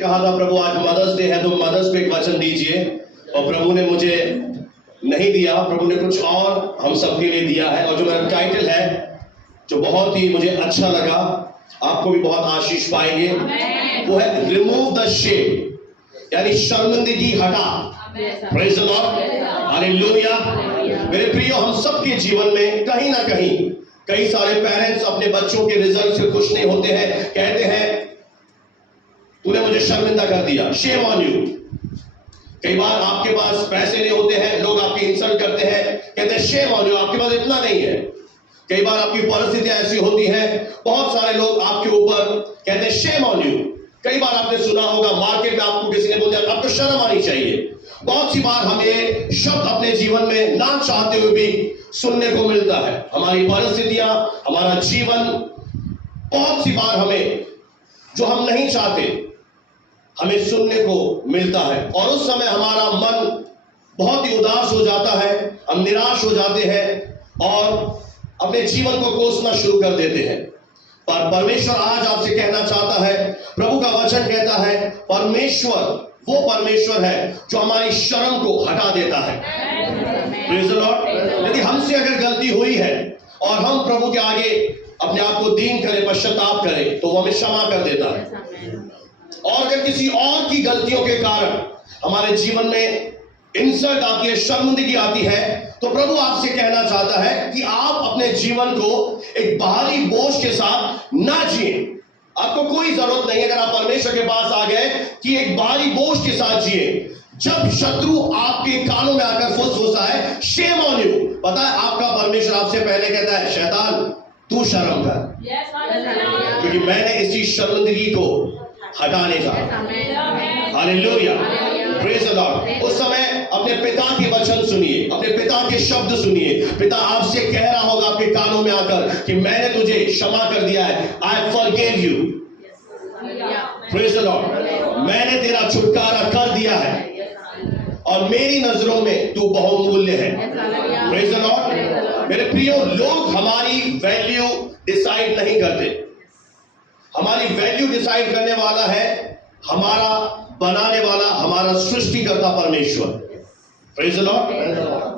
कहा था प्रभु आज मदर्स डे है तो मदर्स पे एक वचन दीजिए, और प्रभु ने मुझे नहीं दिया, प्रभु ने कुछ और हम सबके लिए दिया है। और जो मेरा टाइटल है जो बहुत ही मुझे अच्छा लगा, आपको भी बहुत आशीष पाएंगे, वो है रिमूव द शेम, यानी शर्मिंदगी हटा। Praise the lord, hallelujah. मेरे प्रियो, हम सबके जीवन में कहीं ना कहीं कई सारे पेरेंट्स अपने बच्चों के रिजल्ट से खुश नहीं होते हैं, कहते हैं तूने मुझे शर्मिंदा कर दिया, शेम ऑन यू। कई बार आपके पास पैसे नहीं होते हैं, लोग आपकी इंसल्ट करते हैं, कहते हैं शेम ऑन यू, आपके पास इतना नहीं है। कई बार आपकी परिस्थितियां ऐसी होती हैं, बहुत सारे लोग आपके ऊपर कहते हैं शेम ऑन यू। कई बार आपने सुना होगा मार्केट में आपको किसी ने बोल दिया आपको शर्म आनी चाहिए। बहुत सी बार हम ये शब्द अपने जीवन में ना चाहते हुए भी सुनने को मिलता है। हमारी परिस्थितियां, हमारा जीवन, बहुत सी बार हमें जो हम नहीं चाहते हमें सुनने को मिलता है, और उस समय हमारा मन बहुत ही उदास हो जाता है, हम निराश हो जाते हैं और अपने जीवन को कोसना शुरू कर देते हैं। पर परमेश्वर आज आपसे कहना चाहता है, प्रभु का वचन कहता है परमेश्वर वो परमेश्वर है जो हमारी शर्म को हटा देता है। Praise the Lord. यदि हमसे अगर गलती हुई है और हम प्रभु के आगे अपने आप को दीन करें, पश्चाताप करें, तो वो हमें क्षमा कर देता है। और अगर किसी और की गलतियों के कारण हमारे जीवन में इंसल्ट आती है, शर्मिंदगी आती है, तो प्रभु आपसे कहना चाहता है कि आप अपने जीवन को एक बाहरी बोझ के साथ ना जिए। आपको कोई जरूरत नहीं, अगर आप परमेश्वर के पास आ गए, कि एक बाहरी बोझ के साथ जिए। जब शत्रु आपके कानों में आकर फुसफुसा है, शेम ऑन यू, पता है आपका परमेश्वर आपसे पहले कहता है शैतान तू शर्म कर, क्योंकि मैंने इसी शर्मिंदगी को हटाने जा रहा हूं। Hallelujah, praise the Lord. उस समय अपने पिता के वचन सुनिए, अपने पिता के शब्द सुनिए। पिता आपसे कह रहा होगा आपके कानों में आकर कि मैंने तुझे क्षमा कर दिया है, I forgive you. Praise the Lord. मैंने तेरा छुटकारा कर दिया है और मेरी नजरों में तू बहुमूल्य है। Praise the Lord. मेरे प्रियो, लोग हमारी वैल्यू डिसाइड नहीं करते, हमारी वैल्यू डिसाइड करने वाला है हमारा बनाने वाला, हमारा सृष्टिकर्ता परमेश्वर। Praise the Lord.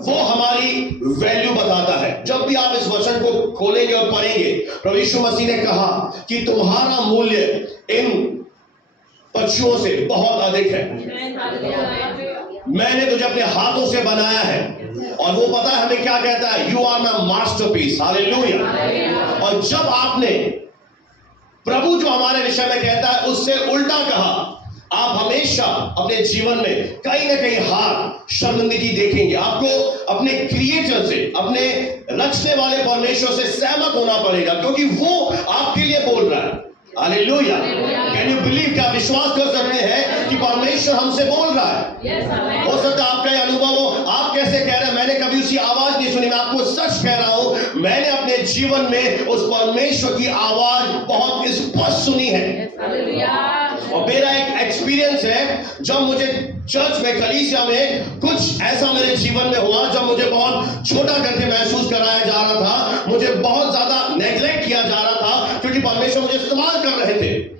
वो हमारी वैल्यू बताता है। जब भी आप इस वचन को खोलेंगे और पढ़ेंगे, प्रभु यीशु मसीह ने कहा कि तुम्हारा मूल्य इन पशुओं से बहुत अधिक है। मैंने तुझे अपने हाथों से बनाया है, और वो पता है हमें क्या कहता है, you are my masterpiece. Hallelujah. और जब आपने प्रभु जो हमारे विषय में कहता है उससे उल्टा कहा, आप हमेशा अपने जीवन में कहीं ना कहीं हार, शर्मिंदगी देखेंगे। आपको अपने क्रिएटर से, अपने रचने वाले परमेश्वर से सहमत होना पड़ेगा, क्योंकि वो आपके लिए बोल रहा है। हालेलुया। Can you believe? क्या विश्वास कर सकते हैं कि परमेश्वर हमसे बोल रहा है? हो सकता है आपका ये अनुभव हो, आप कैसे कह रहे हैं मैंने कभी उसकी आवाज नहीं सुनी। मैं आपको सच कह रहा हूं, मैंने अपने जीवन में उस परमेश्वर की आवाज बहुत स्पष्ट सुनी है। और मेरा एक एक्सपीरियंस है, जब मुझे चर्च में, कलीसिया में कुछ ऐसा मेरे जीवन में हुआ, जब मुझे बहुत छोटा करके महसूस कराया जा रहा था, मुझे बहुत ज्यादा नेग्लेक्ट किया जा रहा था, क्योंकि परमेश्वर मुझे इस्तेमाल कर रहे थे।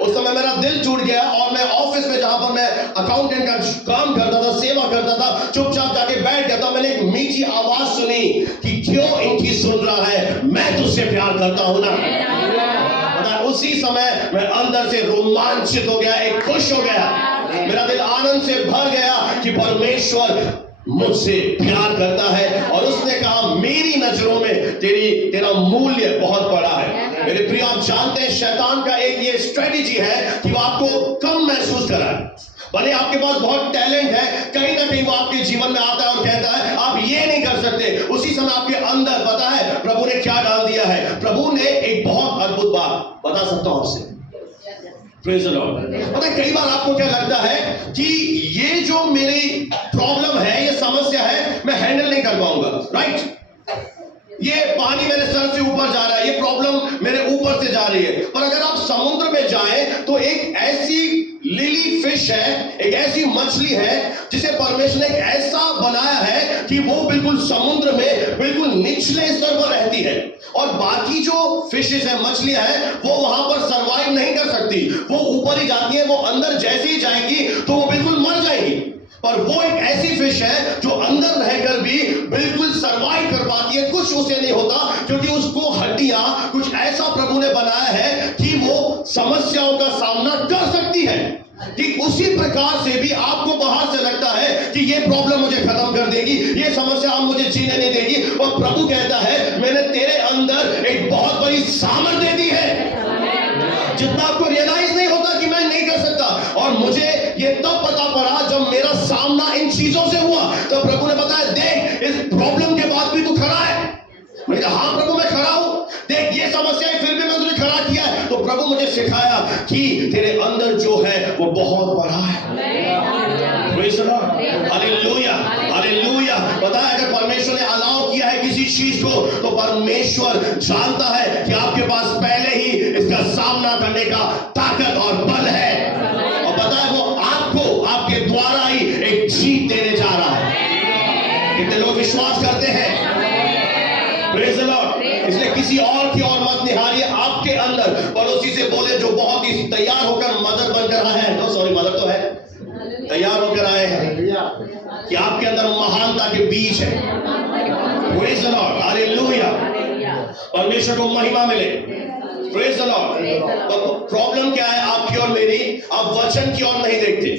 उस समय मेरा दिल टूट गया, और मैं ऑफिस में जहां पर मैं अकाउंटेंट का काम करता था, सेवा करता था, चुपचाप जाके बैठ गया था। मैंने एक मीठी आवाज सुनी कि क्यों इनकी सुन रहा है, मैं तुझसे प्यार करता हूं ना। उसी समय मैं अंदर से रोमांचित हो गया, एक खुश हो गया, मेरा दिल आनंद से भर गया कि परमेश्वर मुझसे प्यार करता है। और उसने कहा मेरी नजरों में तेरा मूल्य बहुत बड़ा है। मेरे प्रिय, आप जानते हैं शैतान का एक ये स्ट्रेटेजी है कि वो आपको कम महसूस कराए। भले आपके पास बहुत टैलेंट है, कहीं ना कहीं वो आपके जीवन में आता है और कहता है आप ये नहीं कर सकते। उसी समय आपके अंदर पता है प्रभु ने क्या डाल दिया है? प्रभु ने एक बहुत अद्भुत बात बता सकता हूं आपसे। Praise the Lord. पता है कई बार आपको क्या लगता है कि ये जो मेरी प्रॉब्लम है, ये समस्या है, मैं हैंडल नहीं कर पाऊंगा, राइट? ये पानी मेरे सर से ऊपर जा रहा है, ये प्रॉब्लम मेरे ऊपर से जा रही है। पर अगर आप समुद्र में जाएं तो एक ऐसी लिली फिश है, एक ऐसी मछली है जिसे परमेश्वर ने एक ऐसा बनाया है कि वो बिल्कुल समुद्र में बिल्कुल निचले स्तर पर रहती है, और बाकी जो फिशेस है, मछलियां हैं, वो वहां पर सरवाइव नहीं कर सकती, वो ऊपर ही जाती है, वो अंदर जैसे ही जाएंगी तो वो बिल्कुल मर जाएगी। पर वो एक ऐसी फिश है जो अंदर रहकर भी बिल्कुल सरवाइव कर पाती है, कुछ उसे नहीं होता, क्योंकि उसको हड्डियां कुछ ऐसा प्रभु ने बनाया है कि वो समस्याओं का सामना कर सकती है। ठीक उसी प्रकार से भी आपको बाहर से लगता है कि ये प्रॉब्लम मुझे खत्म कर देगी, ये समस्या अब मुझे जीने नहीं देगी, और प्रभु कहता है मैंने तेरे अंदर एक बहुत बड़ी सामर्थ्य दी है जितना आपको रियलाइज नहीं होता कि मैं नहीं कर सकता। और मुझे ये तब पता पड़ा जब मेरा सामना इन चीजों से हुआ, तो प्रभु ने बताया देख इस प्रॉब्लम के बाद भी तू खड़ा है। मैंने कहा हाँ प्रभु मैं खड़ा हूं, देख ये समस्या है फिर भी मैं तुझे खड़ा किया है। तो प्रभु मुझे सिखाया कि तेरे अंदर जो है वो बहुत बड़ा है। Hallelujah hallelujah. पता है अगर परमेश्वर ने अलाउ किया है किसी चीज को, तो परमेश्वर जानता है कि आपके पास पहले ही इसका सामना करने का ताकत और बल है, और पता है वो आपको आपके द्वारा ही एक जीत देने जा रहा है। कितने लोग विश्वास करते हैं? Praise the Lord. इसलिए किसी और की ओर मत निहारिए, आपके अंदर पड़ोसी से बोले जो बहुत ही तैयार होकर मदर बनकर आए हैं, तो सॉरी मदर तो है, तैयार होकर आए हैं कि आपके अंदर महानता के बीज है। Praise the lord hallelujah. परमेश्वर को महिमा मिले। Praise the Lord. तो प्रॉब्लम क्या है आपकी और मेरी? आप वचन की ओर नहीं देखते।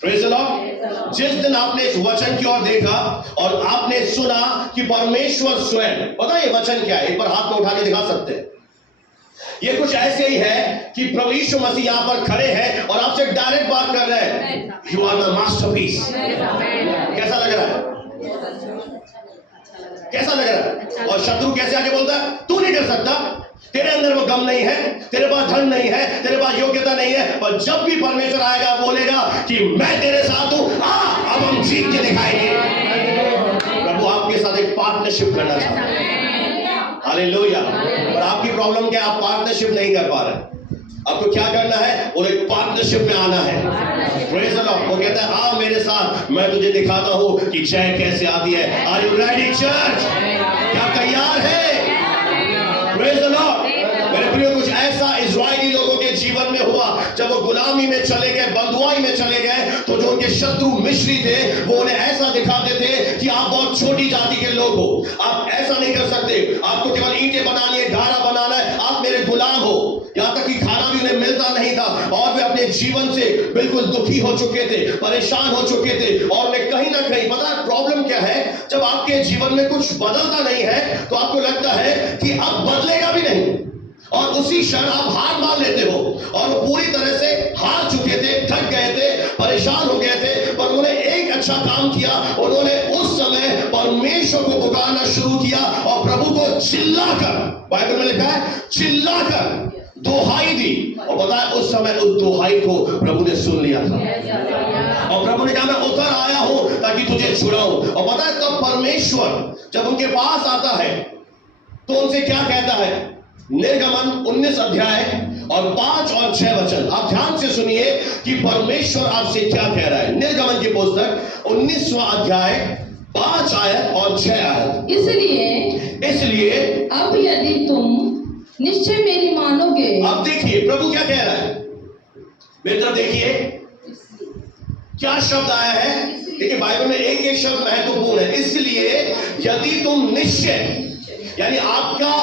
Praise the Lord. जिस दिन आपने इस वचन की ओर देखा और आपने सुना कि परमेश्वर स्वयं, पता है ये वचन क्या है? एक बार हाथ को उठा के दिखा सकते हैं। ये कुछ ऐसे ही है कि प्रभु यीशु मसीह यहां पर खड़े हैं और आपसे डायरेक्ट बात कर रहे हैं, यू आर द मास्टरपीस। कैसा लग रहा है? कैसा लग रहा है? और शत्रु कैसे आके बोलता है तू नहीं कर सकता, तेरे अंदर वो दम नहीं है, तेरे पास धन नहीं है, तेरे पास योग्यता नहीं है। पर जब भी परमेश्वर आएगा बोलेगा कि मैं तेरे साथ हूं, अब हम जीत के दिखाएंगे। प्रभु आपके साथ एक पार्टनरशिप करना चाहता है। हालेलुया। पर आपकी प्रॉब्लम क्या? आप पार्टनरशिप नहीं कर पा रहे। आपको क्या करना है? वो एक पार्टनरशिप में आना है। Praise the Lord. वो कहता है आ मेरे साथ, मैं तुझे दिखाता हूं कि जय कैसे आती है। Are you ready church? क्या तैयार है? Praise the Lord. मेरे प्रियो कुछ ऐसा इज़राइली लोगों के जीवन में हुआ जब वो गुलामी में चले गए, बंधुआई में चले गए, तो जो उनके शत्रु मिस्री थे वो उन्हें ऐसा दिखाते थे कि आप बहुत छोटी जाति के लोग हो, आप ऐसा नहीं कर सकते, आपको केवल ईंटें बनानी है, घारा बनाना है, आप मेरे गुलाम हो। यहां तक कि खाना भी उन्हें मिलता नहीं था, और वे अपने जीवन से बिल्कुल दुखी हो चुके थे, परेशान हो चुके थे। और उन्हें कहीं ना कहीं पता है प्रॉब्लम क्या है? जब आपके जीवन में कुछ बदलता नहीं है तो आपको लगता है कि अब बदलेगा भी नहीं, और उसी क्षण आप हार मान लेते हो। और वो पूरी तरह से हार चुके थे, थक गए थे, परेशान हो गए थे। पर उन्होंने एक अच्छा काम किया, उन्होंने उस समय परमेश्वर को पुकारना शुरू किया और प्रभु को चिल्लाकर, बाइबल में लिखा है चिल्लाकर दोहाई दी। और पता है उस समय उस दोहाई को प्रभु ने सुन लिया था, और प्रभु ने कहा मैं उतर आया हूं ताकि तुझे छुड़ाऊं। और पता है तब परमेश्वर जब उनके पास आता है तो उनसे क्या कहता है? निर्गमन 19 अध्याय और 5 और 6 वचन, आप ध्यान से सुनिए कि परमेश्वर आपसे क्या कह रहा है। निर्गमन की पुस्तक 19वां अध्याय 5 आयत और 6 आयत। इसलिए अब यदि तुम निश्चय मेरी मानोगे। अब देखिए प्रभु क्या कह रहा है, मेरी तरफ देखिए क्या शब्द आया है। देखिए बाइबल में एक एक शब्द महत्वपूर्ण है। इसलिए यदि तुम निश्चय, यानी आपका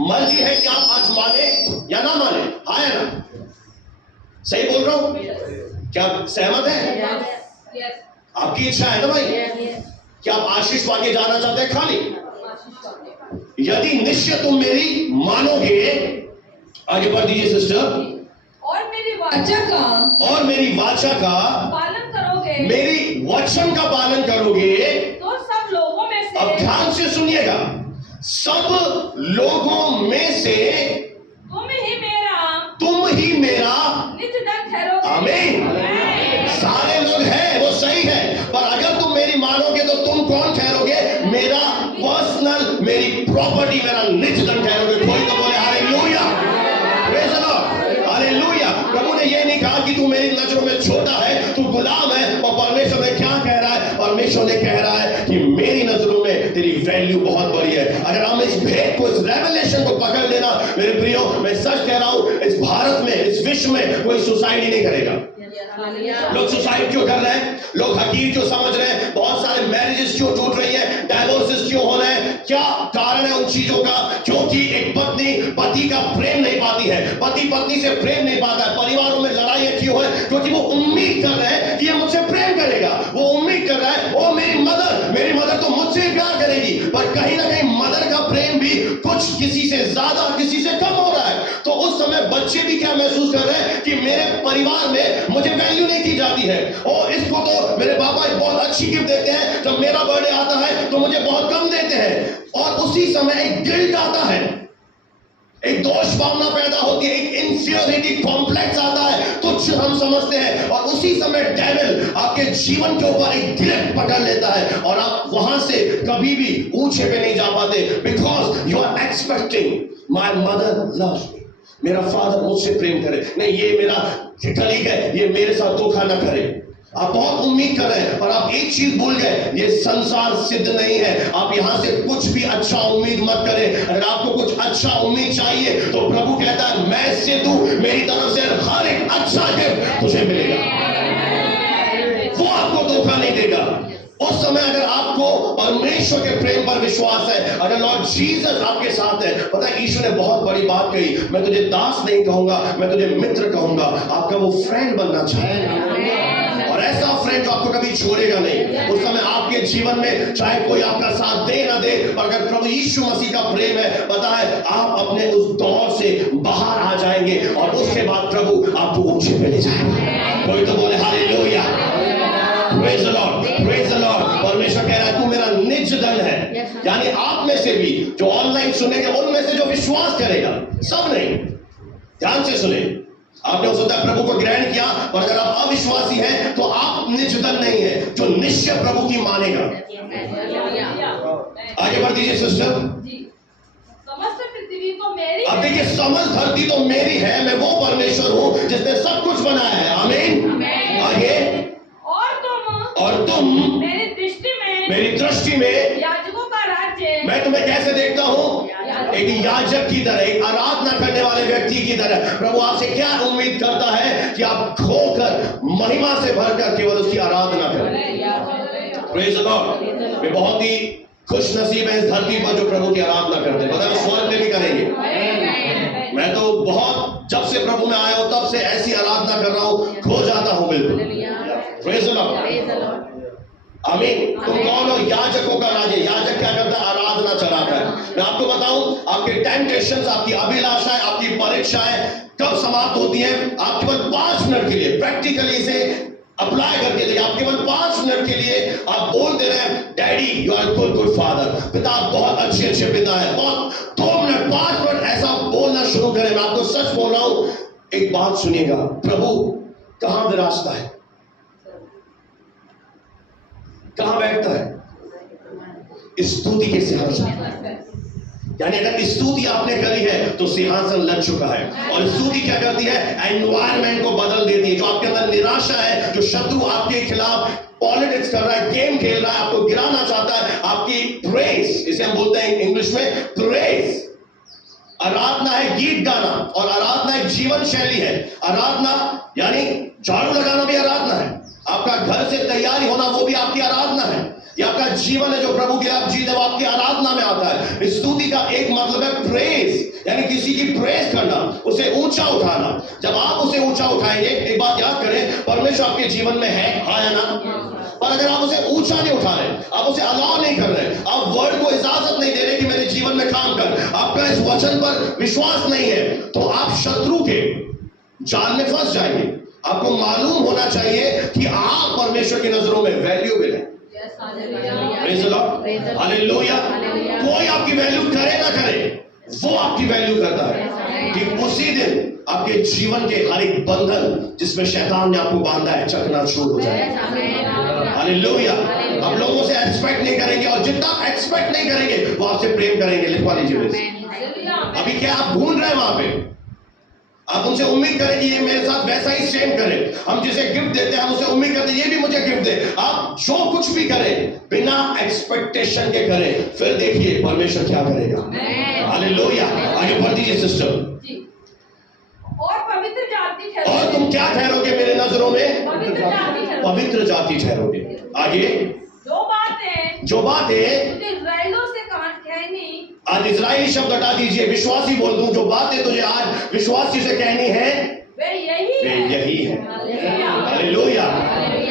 मर्जी है कि आप आज माने या ना माने, हाँ या ना? सही बोल रहा हूं? क्या सहमत है? आपकी इच्छा है ना भाई? क्या आप आशीष पाके जाना चाहते हैं खाली? यदि निश्चय तुम मेरी मानोगे, आगे बढ़ दीजिए सिस्टर, और मेरी वाचा का पालन करोगे, मेरी वचन का पालन करोगे, तो सब लोगों में से, अब ध्यान से सुनिएगा, सब लोगों में से तुम ही मेरा निज दंड ठहरोगे। आमीन। सारे लोग हैं वो सही है, पर अगर तुम मेरी मानोगे तो तुम कौन ठहरोगे? मेरा पर्सनल, मेरी प्रॉपर्टी, मेरा निज दंड ठहरोगे। कोई तो बोले hallelujah, praise the lord, hallelujah. प्रभु ने ये नहीं कहा कि तू मेरी नजरों में छोटा है, तू गुलाम है। और परमेश्वर ने क्या कह रहा है? परमेश्वर ने कह रहा है कि मेरी नजरों में तेरी वैल्यू बहुत बड़ी है। अगर हम इस भेद को, इस रेवलेशन को पकड़ लेना मेरे प्रियो, मैं सच कह रहा हूं, इस भारत में, इस विश्व में कोई सुसाइड ही नहीं करेगा। लोग सुसाइड क्यों कर रहे हैं? लोग हकीर क्यों समझ रहे हैं? बहुत सारे मैरिजेस क्यों टूट रही हैं? डाइवोर्सेस क्यों हो रहे हैं? क्या कारण है उन चीजों का? क्योंकि एक पत्नी पति का प्रेम नहीं पाती है, पति पत्नी से प्रेम नहीं पाता है। परिवारों में लड़ाइयां क्यों है? क्योंकि वो उम्मीद कर रहे हैं कि ये मुझसे प्रेम करेगा। वो उम्मीद कर रहा है, ओ मेरी मदर तो मुझसे प्यार करेगी। पर कहीं ना कहीं मदर का प्रेम भी कुछ किसी से ज्यादा, किसी से कम हो रहा है। तो उस समय बच्चे भी क्या महसूस कर रहे हैं कि मेरे परिवार में मुझे वैल्यू नहीं दी जाती है। और इसको तो मेरे पापा एक बहुत अच्छी गिफ्ट देते हैं, जब मेरा बर्थडे आता है तो मुझे बहुत कम देते हैं। और उसी समय एक गिल्ट आता है, एक दोष भावना पैदा होती है, एक इंफीरियरिटी कॉम्प्लेक्स आता है, तुच्छ हम समझते हैं। और उसी समय डेविल आपके जीवन के ऊपर एक ग्रिप पकड़ लेता है और आप वहां से कभी भी ऊंचे पे नहीं जा पाते। Because you are expecting my mother loves me, मेरा फादर मुझसे प्रेम करे, नहीं ये मेरा कलीग है, ये मेरे साथ धोखा ना करे। आप बहुत उम्मीद कर रहे हैं और आप एक चीज भूल गए, ये संसार सिद्ध नहीं है। आप यहां से कुछ भी अच्छा उम्मीद मत करें। अगर आपको कुछ अच्छा उम्मीद चाहिए तो प्रभु कहता है मैं सिद्ध हूं, मेरी तरफ से हर एक अच्छा गिफ्ट तुझे मिलेगा, वो आपको धोखा नहीं देगा। उस समय अगर आपको परमेश्वर के प्रेम पर विश्वास है, अगर लॉर्ड जीसस आपके साथ है, पता है यीशु ने बहुत बड़ी बात कही, मैं तुझे दास नहीं कहूंगा, मैं तुझे मित्र कहूंगा। आपका वो फ्रेंड बनना चाहिए, और ऐसा फ्रेंड जो आपको कभी छोड़ेगा नहीं। उस समय आपके जीवन में चाहे कोई आपका साथ दे ना दे, पर अगर प्रभु यीशु मसीह का प्रेम है, पता है आप अपने उस दौर से बाहर आ जाएंगे और उसके बाद प्रभु आपको ऊंचे पे ले जाएगा। कोई तो बोले hallelujah, praise the Lord, praise the Lord. परमेश्वर कह रहा है तू मेरा निज धन है। यानी आप में से भी जो ऑनलाइन सुनेंगे, उनमें से जो विश्वास करेगा, सब नहीं, ध्यान से सुने। आपने हो सकता है प्रभु को ग्रहण किया, और अगर आप अविश्वासी हैं तो आप निज धन नहीं है। जो निश्चय प्रभु की मानेगा, आगे बढ़ दीजिए सिस्टर। समस्त पृथ्वी तो मेरी अब देखिए, समस्त धरती तो मेरी है, मैं वो परमेश्वर हूं जिसने सब कुछ बनाया है। आमीन। आगे, और तुम मेरी दृष्टि में याजकों का राज्य, मैं तुम्हें कैसे देखता हूं? एक याजक की तरह, एक आराधना करने वाले व्यक्ति की तरह। प्रभु आपसे क्या उम्मीद करता है कि आप खोकर महिमा से भरकर केवल उसकी आराधना करें। Praise the Lord. वे बहुत ही खुश नसीब है इस धरती पर जो प्रभु की आराधना करते हैं। पता है स्वर्ग में भी करेंगे। मैं तो बहुत, जब से प्रभु में आया हूं तब से ऐसी आराधना कर रहा हूं, खो जाता हूं बिल्कुल। Praise the Lord. आमीन। तुम कौन हो? याजकों का राजा। याजक क्या करता है? आराधना चढ़ाता है। मैं आपको बताऊं, आपके टेम्पटेशंस, आपकी अभिलाषाएं, आपकी परीक्षाएं कब समाप्त होती हैं? आप केवल 5 मिनट के लिए प्रैक्टिकली इसे अप्लाई करके देखिए। आप केवल 5 मिनट के लिए आप बोलते रहे, daddy you are good father, पिता आप बहुत अच्छे पिता है। बहुत 2 मिनट 5 मिनट ऐसा बोलना शुरू करें। मैं आपको सच बोल रहा हूं, एक बात सुनिएगा, प्रभु कहां विराजता है? कहां बैठता है? स्तुति के सिंहासन। यानी अगर स्तुति आपने करी है तो सिंहासन लग चुका है। और स्तुति क्या करती है? एनवायरनमेंट को बदल देती है। जो आपके अंदर निराशा है, जो शत्रु आपके खिलाफ पॉलिटिक्स कर रहा है, गेम खेल रहा है, आपको गिराना चाहता है, आपकी प्रेज, इसे हम बोलते हैं इंग्लिश में प्रेज। आराधना है गीत गाना, और आराधना एक जीवन शैली है। आराधना यानी झाड़ू लगाना भी आराधना है, आपका घर से तैयारी होना वो भी आपकी आराधना है। ये आपका जीवन है जो प्रभु के आप जीते, वो आपकी आराधना में आता है। स्तुति का एक मतलब है प्रेज, यानी किसी की प्रेज करना, उसे ऊंचा उठाना। जब आप उसे ऊंचा उठाएंगे, एक बात याद करें, परमेश्वर आपके जीवन में है, हाँ या ना? पर अगर आप उसे ऊंचा नहीं उठा रहे, आप उसे अलाउ नहीं कर रहे, आप वर्ड को इजाजत नहीं दे रहे कि मेरे जीवन में काम कर, आपका इस वचन पर विश्वास नहीं है, तो आप शत्रु के जाल में फंस जाएंगे। आपको मालूम होना चाहिए कि आप परमेश्वर की नजरों में वैल्यूएबल है। Praise the lord, hallelujah. कोई आपकी वैल्यू करे ना करे, वो आपकी वैल्यू करता है कि उसी दिन आपके जीवन के हर एक बंधन जिसमें शैतान ने आपको बांधा है चकनाचूर हो जाए। हालेलुया। आप लोगों से एक्सपेक्ट नहीं करेंगे, और जितना आप एक्सपेक्ट नहीं करेंगे वो आपसे प्रेम करेंगे। लिखवा लीजिए। अभी क्या आप ढूंढ रहे हैं वहां पे? आप उनसे उम्मीद करें कि ये मेरे साथ वैसा ही सेम करे। हम जिसे गिफ्ट देते हैं हम उसे उम्मीद करते हैं ये भी मुझे गिफ्ट दे। आप जो कुछ भी करें बिना एक्सपेक्टेशन के करें, फिर देखिए परमेश्वर क्या करेगा। हालेलुया। आगे बढ़ दीजिए सिस्टर। जी। और पवित्र जाति ठहरोगे। और तुम क्या ठहरोगे मेरे नजरों में? पवित्र जाति ठहरोगे। पवित्र जाति ठहरोगे। आगे जो बातें तुझे इस्राएलियों से कहनी। आज इजरायली शब्द हटा दीजिए, विश्वासी बोल दूं, जो बातें तुझे आज विश्वासी से कहनी है वे यही है। हालेलुया।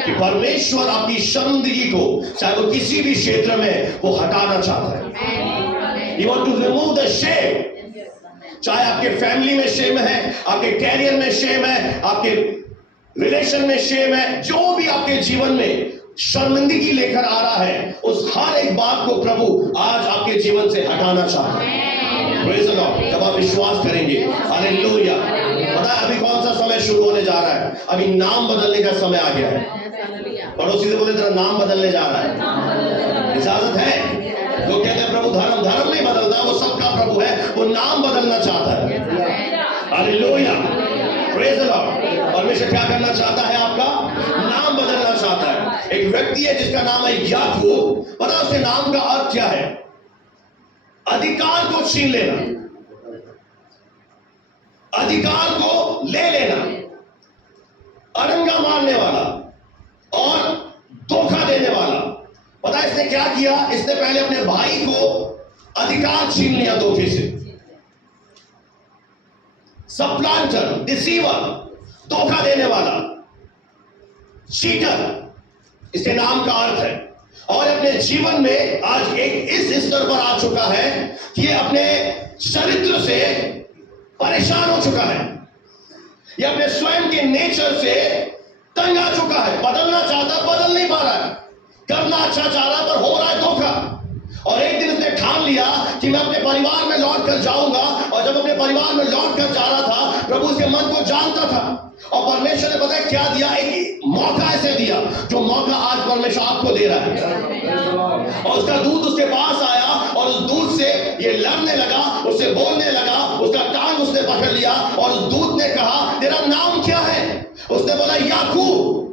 कि परमेश्वर आपकी शर्मिंदगी को चाहे वो किसी भी क्षेत्र में वो हटाना चाहता है। He want to remove the shame। चाहे आपके फैमिली में शेम है, आपके कैरियर में शेम है, आपके रिलेशन में शेम है, जो भी आपके जीवन में शर्मिंदगी लेकर आ रहा है, उस हर एक बात को प्रभु आज आपके जीवन से हटाना चाहता है। Praise the Lord. जब आप विश्वास करेंगे। हालेलुया। पता है अभी कौन सा समय शुरू होने जा रहा है? अभी नाम बदलने का समय आ गया है। पड़ोसी से बोले तेरा नाम बदलने जा रहा है। इजाजत है? लोग कहते हैं प्रभु धर्म नहीं बदलता, वो सबका प्रभु है, वो नाम बदलना चाहता है। हालेलुया। Praise the Lord. परमेश्वर क्या करना चाहता है? आपका नाम बदलना चाहता है। एक व्यक्ति है जिसका नाम है याकूब। पता है उसके नाम का अर्थ क्या है? अधिकार को छीन लेना, अधिकार को ले लेना, अड़ंगा मारने वाला और धोखा देने वाला। पता है इसने क्या किया? इसने पहले अपने भाई को अधिकार छीन लिया धोखे से। सप्लांटर, डिसीवर, धोखा देने वाला, चीटर इसके नाम का अर्थ है। और अपने जीवन में आज एक इस स्तर पर आ चुका है कि ये अपने चरित्र से परेशान हो चुका है, ये अपने स्वयं के नेचर से तंग आ चुका है। बदलना चाहता, बदल नहीं पा रहा है, करना अच्छा चाह रहा पर हो रहा है धोखा। और एक दिन उसने ठान लिया कि मैं अपने परिवार में लौट कर जाऊंगा। और जब अपने परिवार में लौट कर जा रहा था, प्रभु उसके मन को जानता था। और परमेश्वर ने पता है क्या दिया? एक मौका ऐसे दिया जो मौका आज परमेश्वर आपको दे रहा है। और उसका दूत उसके पास आया और उस दूत से ये लड़ने लगा, उससे बोलने लगा, उसका कान उसने पकड़ लिया। और उस दूत ने कहा तेरा नाम क्या है? उसने बोला याकूब।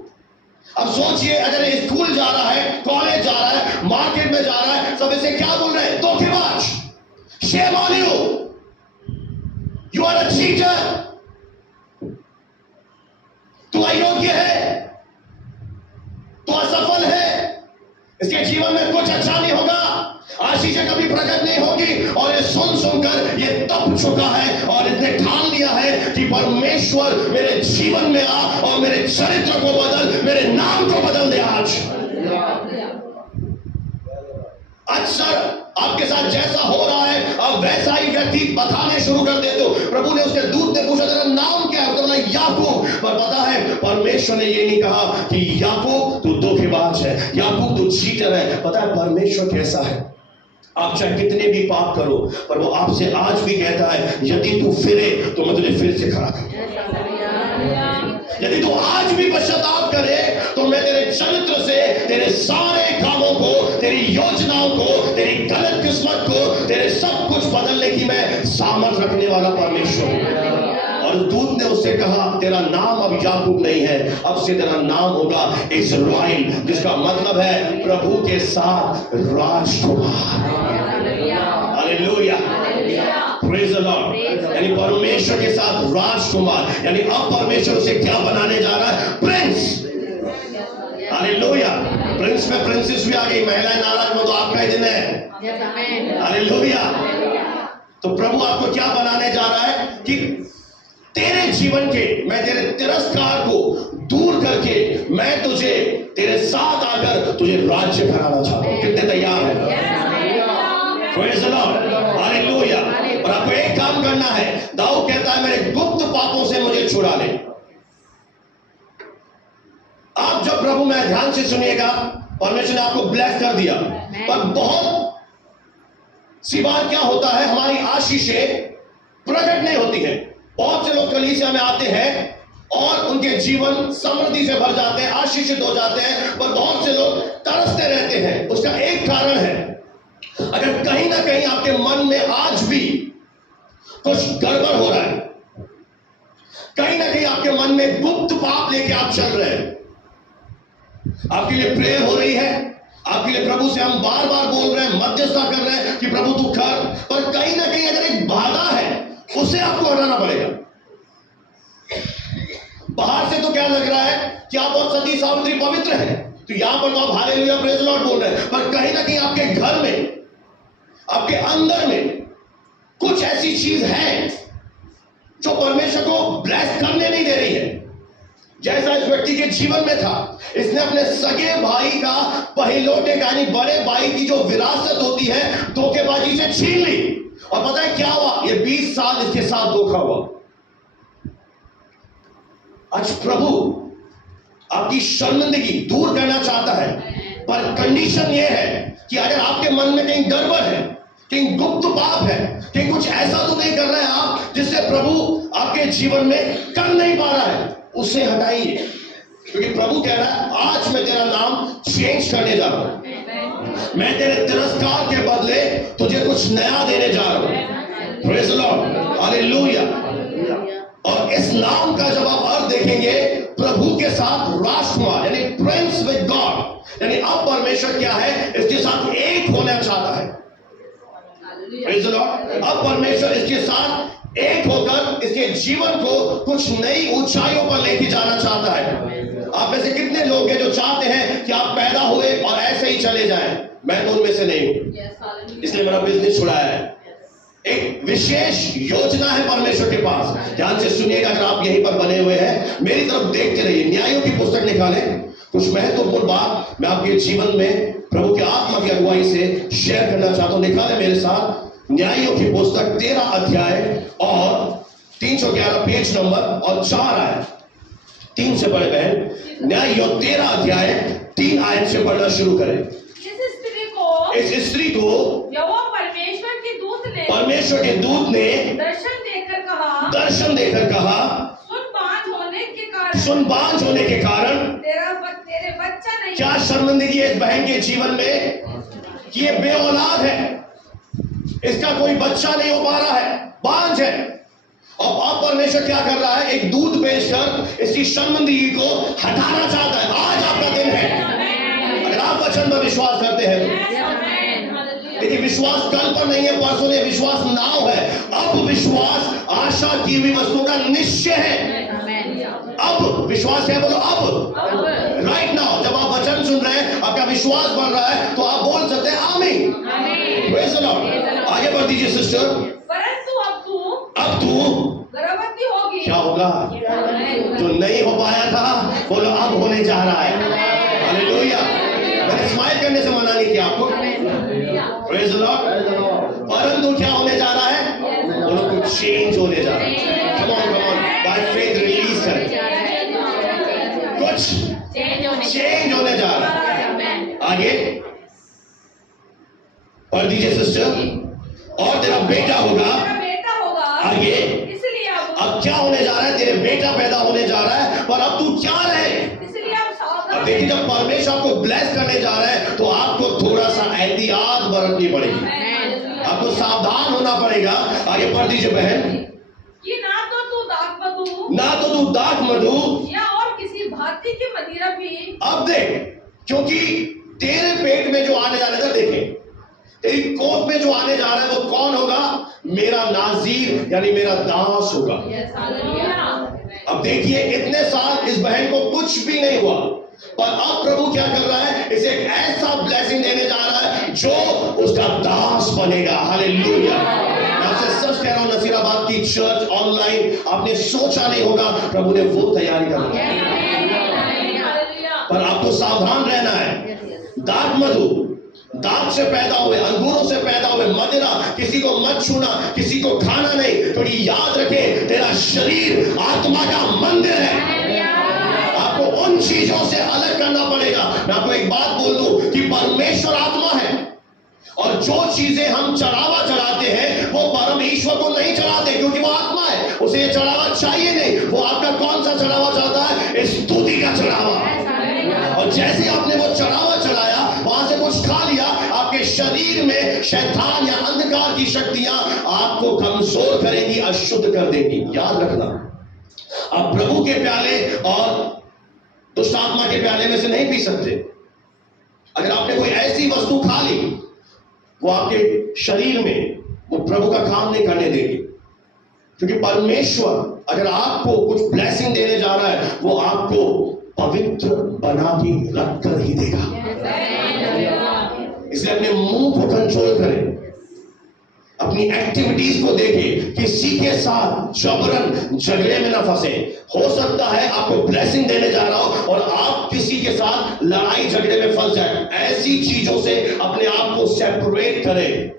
अब सोचिए, अगर ये स्कूल जा रहा है, कॉलेज जा रहा है, मार्केट में जा रहा है, सब इसे क्या बोल रहे हैं? धोखेबाज। Shame on you, you are a cheater. तू अयोग्य है, तू असफल है, इसके जीवन में कुछ अच्छा नहीं होगा, आशीषें कभी प्रकट नहीं होगी। और ये सुनकर ये तप चुका है और इसने ठान लिया है कि परमेश्वर मेरे जीवन में आ और मेरे चरित्र को बदल, मेरे नाम को बदल दे आज। अक्सर आपके साथ जैसा हो रहा है अब वैसा ही व्यक्ति बताने शुरू कर देते हो। प्रभु ने उसके दूत ने पूछा तेरा नाम क्या है? उसने बोला याकूब। पर पता है परमेश्वर ने ये नहीं कहा कि याकूब तू धोखेबाज है, याकूब तू चीटर है। पता है परमेश्वर कैसा है? आप चाहे कितने भी पाप करो, पर वो आपसे आज भी कहता है यदि तू फिरे तो मैं तुझे फिर से खड़ा करूं। यदि तू आज भी पश्चाताप करे तो मैं तेरे चरित्र से, तेरे सारे कामों को, तेरी योजनाओं को, तेरी गलत किस्मत को, तेरे सब कुछ बदलने की मैं सामर्थ रखने वाला परमेश्वर हूं। और दूत ने उससे कहा तेरा नाम अब याकूब नहीं है, अब से तेरा नाम होगा इस्राएल, जिसका मतलब है प्रभु के साथ राजकुमार। हालेलुया। Praise the Lord. यानी परमेश्वर के साथ राजकुमार, यानी अब परमेश्वर उसे क्या बनाने जा रहा है? प्रिंस। हालेलुया। प्रिंस में प्रिंसेस भी आ गई। महिलाएं नाराज हो तो आपका ही दिन है। हालेलुया। तो प्रभु आपको क्या बनाने जा रहा है कि तेरे जीवन के, मैं तेरे तिरस्कार को दूर करके मैं तुझे तेरे साथ आकर तुझे राज्य कराना चाहता हूं। कितने तैयार हैं? Praise the lord. हालेलुया। और आपको एक काम करना है। दाऊद कहता है मेरे गुप्त पापों से मुझे छुड़ा ले। आप जब प्रभु में ध्यान से सुनिएगा, परमेश्वर ने आपको ब्लेस कर दिया, पर बहुत सी बार क्या होता है हमारी आशीषें प्रकट नहीं होती है। बहुत से लोग कलीसिया में आते हैं और उनके जीवन समृद्धि से भर जाते हैं, आशीषित हो जाते हैं, पर बहुत से लोग तरसते रहते हैं। उसका एक कारण है, अगर कहीं ना कहीं आपके मन में आज भी कुछ गड़बड़ हो रहा है, कहीं ना कहीं आपके मन में गुप्त पाप लेके आप चल रहे हैं। आपके लिए प्रेयर हो रही है, आपके लिए प्रभु से हम बार बार बोल रहे हैं, मध्यस्थता कर रहे हैं कि प्रभु तू कर, पर कहीं ना कहीं अगर एक बाधा है उसे आपको हटाना पड़ेगा। बाहर से तो क्या लग रहा है कि आप बहुत सती सावित्री पवित्र हैं, तो यहां पर तो आप हालेलुया प्रेज लॉर्ड बोल रहे हैं, पर कहीं ना कहीं आपके घर में, आपके अंदर में कुछ ऐसी चीज है जो परमेश्वर को ब्लेस करने नहीं दे रही है। जैसा इस व्यक्ति के जीवन में था, इसने अपने सगे भाई का पहिलौठे यानी बड़े भाई की जो विरासत होती है धोखेबाजी से छीन ली, और पता है क्या हुआ? ये 20 साल इसके साथ धोखा हुआ। आज प्रभु आपकी शर्मिंदगी दूर करना चाहता है, पर कंडीशन यह है कि अगर आपके मन में कहीं गड़बड़ है, कहीं गुप्त पाप है, कहीं कुछ ऐसा तो नहीं कर रहे हैं आप जिससे प्रभु आपके जीवन में कर नहीं पा रहा है, उसे हटाइए। क्योंकि प्रभु कह रहा है आज मैं तेरा नाम चेंज करने जा रहा हूं, मैं तेरे तिरस्कार के बदले तुझे कुछ नया देने जा रहा हूं। Praise the lord, hallelujah. और इस नाम का जब आप अर्थ देखेंगे, प्रभु के साथ राजकुमार यानी प्रिंस विद गॉड, यानी अब परमेश्वर क्या है, इसके साथ एक होना चाहता है। प्रेज़ द लॉर्ड, अब परमेश्वर इसके साथ एक होकर इसके जीवन को कुछ नई ऊंचाइयों पर लेके जाना चाहता है। आप में से कितने लोग हैं जो चाहते हैं कि आप पैदा हुए और ऐसे ही चले जाएं? मैं तो उनमें से नहीं हूं, इसलिए मेरा बिजनेस छुड़ाया है। एक विशेष योजना है परमेश्वर के पास, ध्यान से सुनिएगा। अगर आप यहीं पर बने हुए हैं, मेरी तरफ देखते रहिए। न्यायों की पुस्तक निकालें, कुछ महत्वपूर्ण बात मैं आपके जीवन में प्रभु के आत्मा की अगुवाई से शेयर करना चाहता हूं। निकालें मेरे साथ न्यायों की पुस्तक 13 अध्याय और 311 पेज नंबर और 4 आयत। 3 से पढ़े बहन, न्यायों 13 अध्याय 3 आयत से पढ़ना शुरू करें। इस स्त्री को यहोवा परमेश्वर के दूत ने दर्शन देकर कहा, सुन बांझ होने के कारण तेरे बच्चा नहीं। क्या शर्मिंदगी है इस बहन के जीवन में कि ये बेऔलाद है, इसका कोई बच्चा नहीं हो पा रहा है, बांझ है। और अब परमेश्वर क्या कर रहा है, एक दूत भेजकर इसकी शर्मिंदगी को हटाना चाहता है। आज आपका दिन है, अगर आप वचन पर विश्वास करते हैं। लेकिन विश्वास कल पर नहीं है, परसों नहीं, विश्वास नाउ है। अब विश्वास आशा की हुई वस्तुओं का निश्चय है। अब विश्वास है, बोलो अब, राइट नाउ। जब आप वचन सुन रहे हैं, आपका विश्वास बढ़ रहा है, तो आप बोल सकते हैं आमीन, प्रेज़ द लॉर्ड। आगे बढ़ दीजिए सिस्टर। परंतु अब तू गर्भवती होगी। क्या होगा? जो नहीं हो पाया था, बोलो अब होने जा रहा है। हालेलुया। मैंने स्माइल करने से मना नहीं किया आपको, प्रेज़ द लॉर्ड। परंतु क्या होने जा रहा है? बोलो कुछ चेंज होने जा रहा है। Come on come on, by faith release करें, कुछ चेंज होने जा रहा है। आगे पढ़ दीजिए सिस्टर। और तेरा बेटा होगा। आगे इसलिए अब क्या होने जा रहा है? तेरे बेटा पैदा होने जा रहा है, पर अब तू क्या रहे? इसलिए आप सावधान। अब देखिए, जब परमेश्वर आपको ब्लेस करने जा रहा है, तो आपको थोड़ा सा एहतियात बरतनी पड़ेगी, आपको सावधान होना पड़ेगा। आगे पढ़ दीजिए बहन। कि ना तो तू दाख मधु या और किसी भांति की मदिरा भी। अब देख, क्योंकि तेरे पेट में जो आने जा रहा है, देखें तेरी कोख में जो आने जा रहा है, वो कौन होगा? मेरा नाजीर यानी मेरा दास होगा। अब देखिए, इतने साल इस बहन को कुछ भी नहीं हुआ, पर अब प्रभु क्या कर रहा है? इसे एक ऐसा ब्लेसिंग देने जा रहा है जो उसका दास बनेगा। हालेलुया। मैं आपसे सच कह रहा हूं, नसीराबाद की चर्च ऑनलाइन आपने सोचा नहीं होगा, प्रभु ने वो तैयारी कर दी, पर आपको सावधान रहना है। दाख मधु, दांत से पैदा हुए, अंगूरों से पैदा हुए, मदिरा किसी को मत छूना, किसी को खाना नहीं। तो याद रखे, तेरा शरीर आत्मा का मंदिर है, आपको उन चीजों से अलग करना पड़ेगा। मैं आपको एक बात बोल दूं कि परमेश्वर आत्मा है, और जो चीजें हम चढ़ावा चढ़ाते हैं वो परम ईश्वर को नहीं चढ़ाते, क्योंकि वो आत्मा है, उसे ये चढ़ावा चाहिए नहीं। वो आपका कौन सा चढ़ावा चाहता है? स्तुति का चढ़ावा। और जैसे आपने वो चढ़ावा चढ़ाया, वहां से कुछ खा लिया, आपके शरीर में शैतान या अंधकार की शक्तियां आपको कमजोर करेंगी, अशुद्ध कर देंगी। याद रखना, आप प्रभु के प्याले और दुष्ट आत्मा के प्याले में से नहीं पी सकते। अगर आपने कोई ऐसी वस्तु खा ली, वो आपके शरीर में वो प्रभु का काम नहीं करने देगी, क्योंकि परमेश्वर अगर आपको कुछ ब्लेसिंग देने जा रहा है, वो आपको पवित्र बना के रख कर ही देगा। इसलिए अपने मुंह को कंट्रोल करें, अपनी एक्टिविटीज को देखें, किसी के साथ जबरन झगड़े में ना फंसे। हो सकता है आपको ब्लेसिंग देने जा रहा हो और आप किसी के साथ लड़ाई झगड़े में फंस जाए। ऐसी चीजों से अपने आप को सेपरेट करें,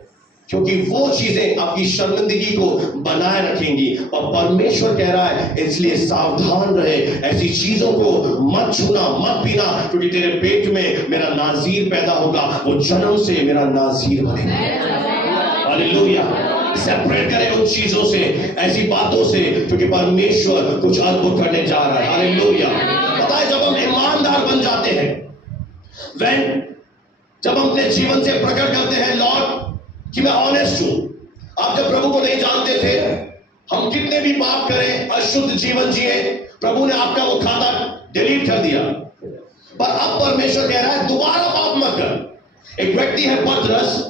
क्योंकि वो चीजें आपकी शर्मिंदगी को बनाए रखेंगी। और परमेश्वर कह रहा है इसलिए सावधान रहे, ऐसी चीजों को मत छूना, मत पीना, क्योंकि तेरे पेट में मेरा नाजीर पैदा होगा, वो जन्म से मेरा नाजीर बनेगा। हालेलुया। सेपरेट करें उन चीजों से, ऐसी बातों से, क्योंकि परमेश्वर कुछ अद्भुत करने जा रहा है। हालेलुया। पता है, जब हम ईमानदार बन जाते हैं, जब हम अपने जीवन से प्रकट करते हैं लॉर्ड कि मैं ऑनेस्ट हूं। आप जब प्रभु को नहीं जानते थे, हम कितने भी पाप करें, अशुद्ध जीवन जिए, प्रभु ने आपका वो खाता डिलीट कर दिया। पर अब परमेश्वर कह रहा है दोबारा पाप मत कर। एक व्यक्ति है पतरस,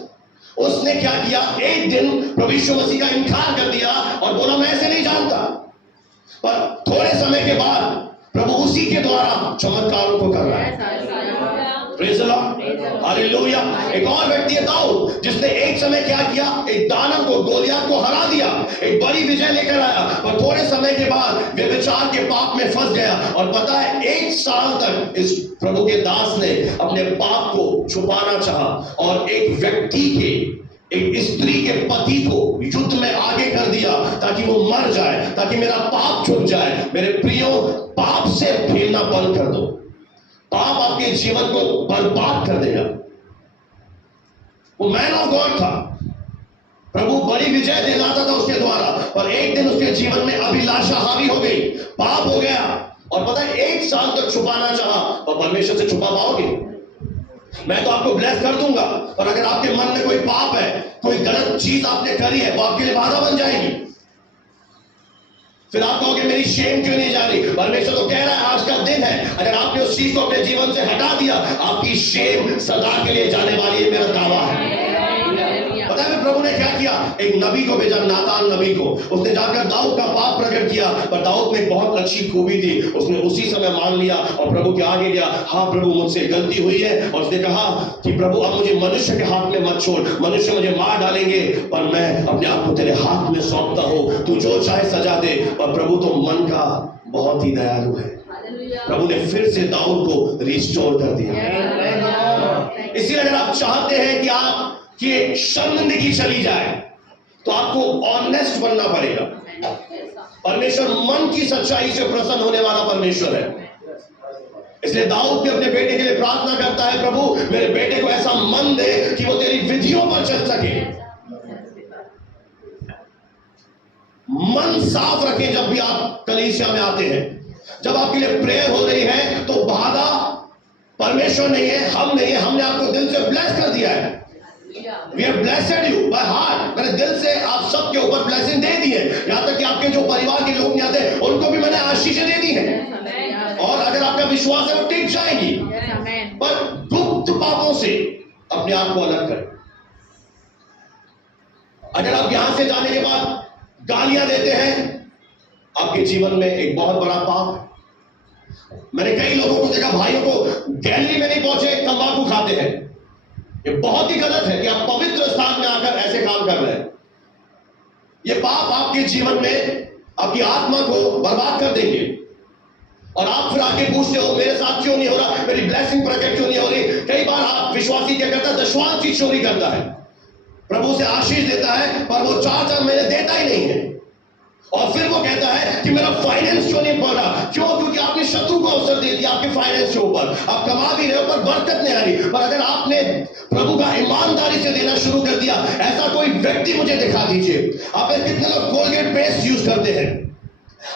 उसने क्या किया, एक दिन प्रभु यीशु मसीह का इनकार कर दिया और बोला मैं ऐसे नहीं जानता। पर थोड़े समय के बाद प्रभु उसी के द्वारा चमत्कारों को कर रहा है। Praise the lord. हालेलुया। एक और व्यक्ति है दाऊद, जिसने एक समय क्या किया, एक दानव को, गोलियत को हरा दिया, एक बड़ी विजय लेकर आया, पर थोड़े समय के बाद व्यभिचार के पाप में फंस गया। और पता है 1 साल तक इस प्रभु के दास ने अपने पाप को छुपाना चाहा और एक व्यक्ति के, एक स्त्री के पति को युद्ध में आगे कर दिया ताकि वो मर जाए, ताकि मेरा पाप छुप जाए। मेरे प्रियो, पाप से खेलना बंद कर दो। पाप आपके जीवन को बर्बाद कर देगा। वो मैन ऑफ गॉड था, प्रभु बड़ी विजय दिलाता था उसके द्वारा, पर एक दिन उसके जीवन में अभिलाषा हावी हो गई, पाप हो गया। और पता है 1 साल तक छुपाना चाहा, और परमेश्वर से छुपा पाओगे? मैं तो आपको ब्लेस कर दूंगा, पर अगर आपके मन में कोई पाप है, कोई गलत चीज आपने करी है, वो आपके लिए बाधा बन जाएगी। फिर आप कहोगे मेरी शेम क्यों नहीं जा रही? परमेश्वर तो कह रहा है आज का दिन है, अगर आपने उस चीज को अपने जीवन से हटा दिया, आपकी शेम सदा के लिए जाने वाली है, मेरा दावा है। पता है प्रभु ने क्या किया? एक नबी को भेजा, नातान नबी को। उसने जाकर दाऊद का पाप प्रकट किया, पर दाऊद में बहुत अच्छी खूबी थी, उसने उसी समय मान लिया और प्रभु के आगे गया। हाँ प्रभु, मुझसे गलती हुई है। और उसने कहा कि प्रभु अब मुझे मनुष्य के हाथ में मत छोड़, मनुष्य मुझे मार डालेंगे, पर मैं अपने आप को तेरे हाथ में सौंपता हूं, तू जो चाहे सजा दे। और प्रभु तो मन का बहुत ही दयालु है, प्रभु ने फिर से दाऊद को रिस्टोर कर दिया। इसलिए अगर आप चाहते हैं कि आप कि शर्मिंदगी चली जाए, तो आपको ऑनेस्ट बनना पड़ेगा। परमेश्वर मन की सच्चाई से प्रसन्न होने वाला परमेश्वर है। इसलिए दाऊद भी अपने बेटे के लिए प्रार्थना करता है, प्रभु मेरे बेटे को ऐसा मन दे कि वो तेरी विधियों पर चल सके। मन साफ रखें। जब भी आप कलीसिया में आते हैं, जब आपके लिए प्रेयर हो रही है, तो बाधा परमेश्वर नहीं है, हम नहीं है, हमने आपको दिल से ब्लेस कर दिया है। We have blessed you by heart। मैंने दिल से आप सबके ऊपर ब्लेसिंग दे दी है, यहां तक कि आपके जो परिवार के लोग नहीं आते उनको भी मैंने आशीषें दे दी है। और अगर आपका विश्वास है वो टिक जाएगी। पर गुप्त पापों से अपने आप को अलग करें। अगर आप यहां से जाने के बाद गालियां देते हैं, आपके जीवन में एक बहुत बड़ा पाप है। मैंने कई लोगों को देखा, भाइयों को गैलरी में नहीं पहुंचे, तंबाकू खाते हैं। ये बहुत ही गलत है कि आप पवित्र स्थान में आकर ऐसे काम कर रहे हैं। ये पाप आपके जीवन में आपकी आत्मा को बर्बाद कर देंगे। और आप फिर आके पूछते हो मेरे साथ क्यों नहीं हो रहा, मेरी ब्लेसिंग प्रकट क्यों नहीं हो रही। कई बार आप विश्वासी क्या करता है, दशवांश की चोरी करता है, प्रभु से आशीष देता है, पर वो 4 महीने देता ही नहीं है। और फिर वो कहता है कि मेरा फाइनेंस क्यों नहीं बढ़ रहा। क्यों? क्योंकि आपने शत्रु को अवसर दे दिया आपके फाइनेंस के ऊपर। आप कमा भी रहे हो पर बरकत नहीं आ रही। पर अगर आपने प्रभु का ईमानदारी से देना शुरू कर दिया, ऐसा कोई व्यक्ति मुझे दिखा दीजिए। आप कितने लोग कोलगेट पेस्ट यूज करते हैं,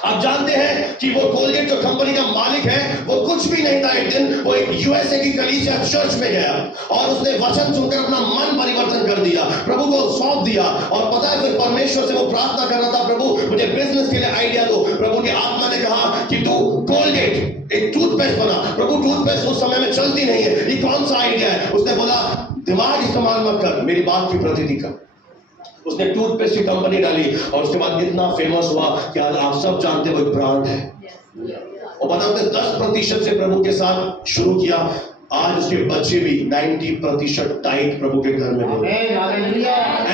आप जानते हैं कि वो कोलगेट जो कंपनी का मालिक है वो कुछ भी नहीं था। एक दिन वो एक यूएसए की कलीसिया चर्च में गया और उसने वचन सुनकर अपना मन परिवर्तन कर दिया, प्रभु को सौंप दिया। और पता है फिर परमेश्वर से वो प्रार्थना कर रहा था, प्रभु मुझे बिजनेस के लिए आइडिया दो। प्रभु की आत्मा ने कहा कि तू कोलगेट एक टूथपेस्ट बना। प्रभु टूथपेस्ट उस समय में चलती नहीं है, ये कौन सा आइडिया है? उसने बोला दिमाग इस्तेमाल मत कर, मेरी बात की प्रतीति कर। उसने टूथपेस्ट की कंपनी डाली और उसके बाद इतना फेमस हुआ कि आज आप सब जानते हो एक ब्रांड है। और पता उसने 10% से प्रभु के साथ शुरू किया, आज उसके बच्चे भी 90% टाइट प्रभु के घर में हैं।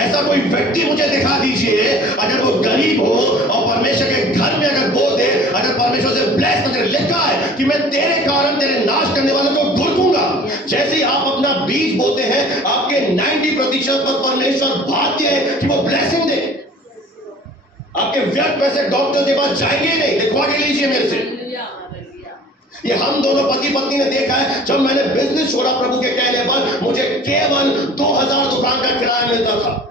ऐसा कोई व्यक्ति मुझे दिखा दीजिए अगर वो गरीब हो और परमेश्वर के घर में अगर बोल दे, अगर परमेश्वर से ब्लेस कर, लिखा है कि मैं तेरे कारण तेरे नाश करने वालों को घुर दूंगा। जैसे ही आप अपना बीज बोते हैं आपके 90% पर परमेश्वर बाध्य है कि वो ब्लेसिंग दे। आपके व्यर्थ पैसे डॉक्टर के पास जाएंगे नहीं, लिखवा के लीजिए मेरे से। ये हम दोनों पति पत्नी ने देखा है, जब मैंने बिजनेस छोड़ा प्रभु के कहने पर मुझे केवल 2000 दुकान का किराया मिलता था।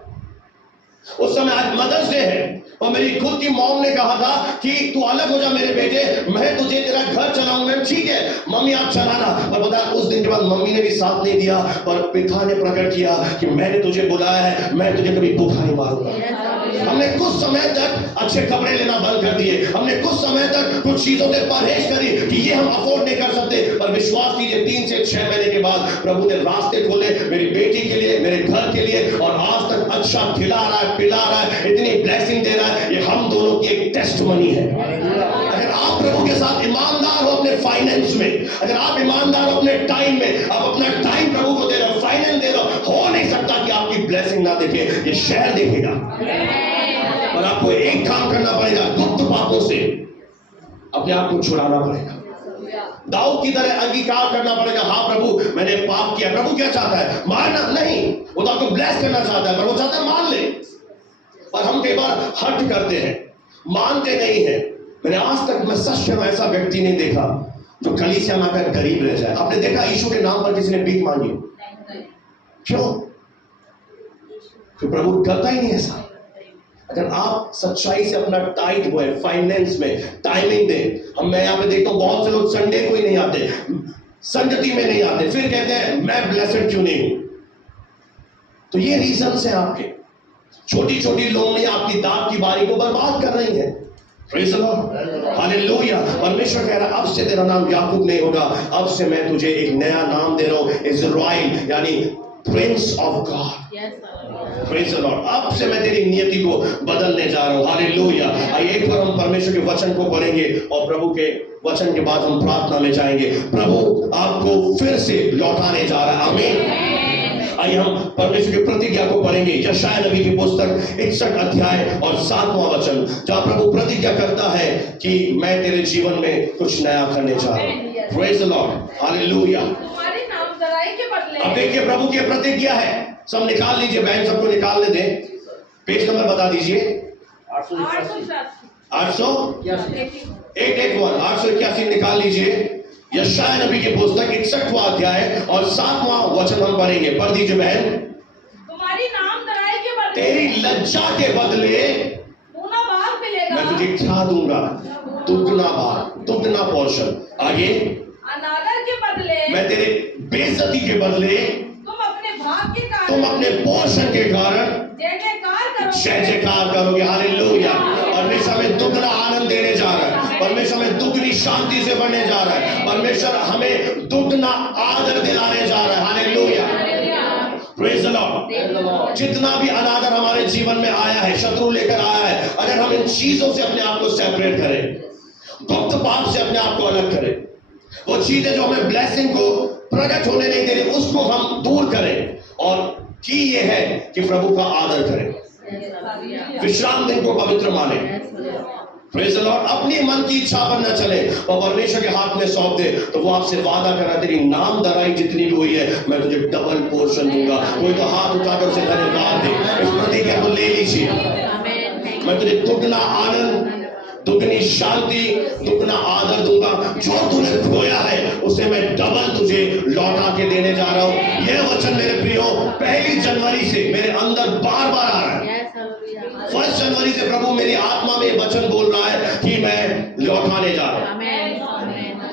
उस समय आज मदर्स डे है और मेरी खुद की मॉम ने कहा था कि तू अलग हो जा मेरे बेटे, मैं तुझे तेरा घर चलाऊंगा। ठीक है मम्मी आप चलाना। पर बता उस दिन के बाद मम्मी ने भी साथ नहीं दिया, पर पिता ने प्रकट किया कि मैंने तुझे बुलाया है, मैं तुझे कभी भूखा नहीं मारूंगा। हमने कुछ समय तक अच्छे कपड़े लेना बंद कर दिए, हमने कुछ समय तक कुछ चीजों से परहेज करी कि ये हम अफोर्ड नहीं कर सकते, पर विश्वास कीजिए 3 से 6 महीने के बाद प्रभु ने रास्ते खोले मेरी बेटी के लिए, मेरे घर के लिए, और आज तक अच्छा खिला रहा है, पिला रहा है, इतनी ब्लेसिंग दे रहा है। ये हम दोनों की एक टेस्टमनी है। अगर आप प्रभु के साथ ईमानदार हो अपने फाइनेंस में, अगर आप ईमानदार हो अपने टाइम में, आप अपना टाइम प्रभु को दे रहे हो, फाइनेंस दे रहे हो नहीं सकता कि आपकी ब्लेसिंग ना देखे, ये शहर देखेगा। और आपको एक काम करना पड़ेगा, गुप्त पापों से अपने आप को छुड़ाना पड़ेगा। दाऊद की तरह अंगीकार करना पड़ेगा, हाँ प्रभु मैंने पाप किया। प्रभु क्या चाहता है? मारना नहीं, वो तो आपको ब्लेस करना चाहता है, पर वो चाहता है मान ले। पर हम कई बार हट करते हैं, मानते नहीं है। मैंने आज तक मैं सच में ऐसा व्यक्ति नहीं देखा जो कलीसिया में आकर गरीब रह जाए। आपने देखा यीशु के नाम पर किसी ने भीख मांगी? क्यों? तो प्रभु करता ही नहीं ऐसा। अगर आप सच्चाई से अपना टाइट हुए फाइनेंस में टाइमिंग दें। मैं यहाँ पे देखता हूँ बहुत से लोग संडे को ही नहीं आते, संगति में नहीं आते, फिर कहते हैं मैं ब्लेसड क्यों नहीं हूं। तो ये रीजन है आपके, छोटी छोटी लोग आपकी दाग की बारी को बर्बाद कर रही है। Praise the lord, hallelujah. परमेश्वर कह रहा है अब से तेरा नाम याकूब नहीं होगा, अब से मैं तुझे एक नया नाम दे रहा हूं, इज़राइल, यानी Prince of God. Praise the Lord, अब से मैं तेरी नियति को बदलने जा रहा हूं। हालेलुया। आइए एक बार हम परमेश्वर के वचन को पढ़ेंगे और प्रभु के वचन के बाद हम प्रार्थना में जाएंगे। प्रभु आपको फिर से लौटाने जा रहा है। आमीन। आइए हम परमेश्वर की प्रतिज्ञा को पढ़ेंगे। यशायाह नबी की पुस्तक 61 अध्याय और 7वां वचन, जहां प्रभु प्रतिज्ञा करता है कि मैं तेरे जीवन में कुछ नया करने जा रहा हूं। Praise the lord, hallelujah. तुम्हारी नामधराई के बदले। अब देखिए प्रभु की प्रतिज्ञा है, सब निकाल लीजिए, बहन सबको निकालने दें। पेज नंबर बता दीजिए। 881 निकाल लीजिए। यशायाह नबी की पुस्तक 61वां अध्याय और 7वां वचन हम पढ़ेंगे। पढ़ दीजिए बहन। तुम्हारी नामधराई के बदले, तेरी लज्जा के बदले दूना भाग मिलेगा। मैं तुझे क्या दूंगा? दुगना भाग, दुगना पोर्शन। आगे, अनादर के बदले, मैं तेरे बेइज्जती के बदले तुम अपने भाग के कारण, तुम अपने पोर्शन के कारण जय जयकार करोगे। जय जयकार करोगे। हालेलुया। परमेश्वर हमें दुगना आनंद देने जा रहा है, परमेश्वर हमें दुगनी शांति से बढ़ने जा रहा है, परमेश्वर हमें दुगना आदर दिलाने जा रहा है। हालेलुया। Praise the Lord. जितना भी अनादर हमारे जीवन में आया है, शत्रु लेकर आया है, अगर हम इन चीजों से अपने आप को सेपरेट करें, गुप्त पाप से अपने आप को अलग करें, वो चीजें जो हमें ब्लेसिंग को प्रकट होने नहीं दे रही उसको हम दूर करें, और की ये है कि प्रभु का आदर करें, विश्राम दिन को पवित्र माने। Praise the Lord. अपनी मन की इच्छा पर न चले और परमेश्वर के हाथ में सौंप दे, तो वो आपसे वादा कर रहा है तेरी नाम दराई जितनी भी हुई है मैं तुझे डबल पोर्शन दूंगा। कोई तो हाथ उठाकर उसे धन्यवाद दे, इस प्रतिज्ञा को ले लीजिए। मैं तुझे दुगना आनंद, दुगनी शांति, दुगना आदर दूंगा। जो तूने खोया है उसे मैं डबल तुझे लौटा के देने जा रहा हूं। यह वचन मेरे प्रियो 1 जनवरी से मेरे अंदर बार बार आ रहा है। 1 जनवरी से प्रभु मेरी आत्मा में वचन बोल रहा है कि मैं लौटाने जा रहा हूं।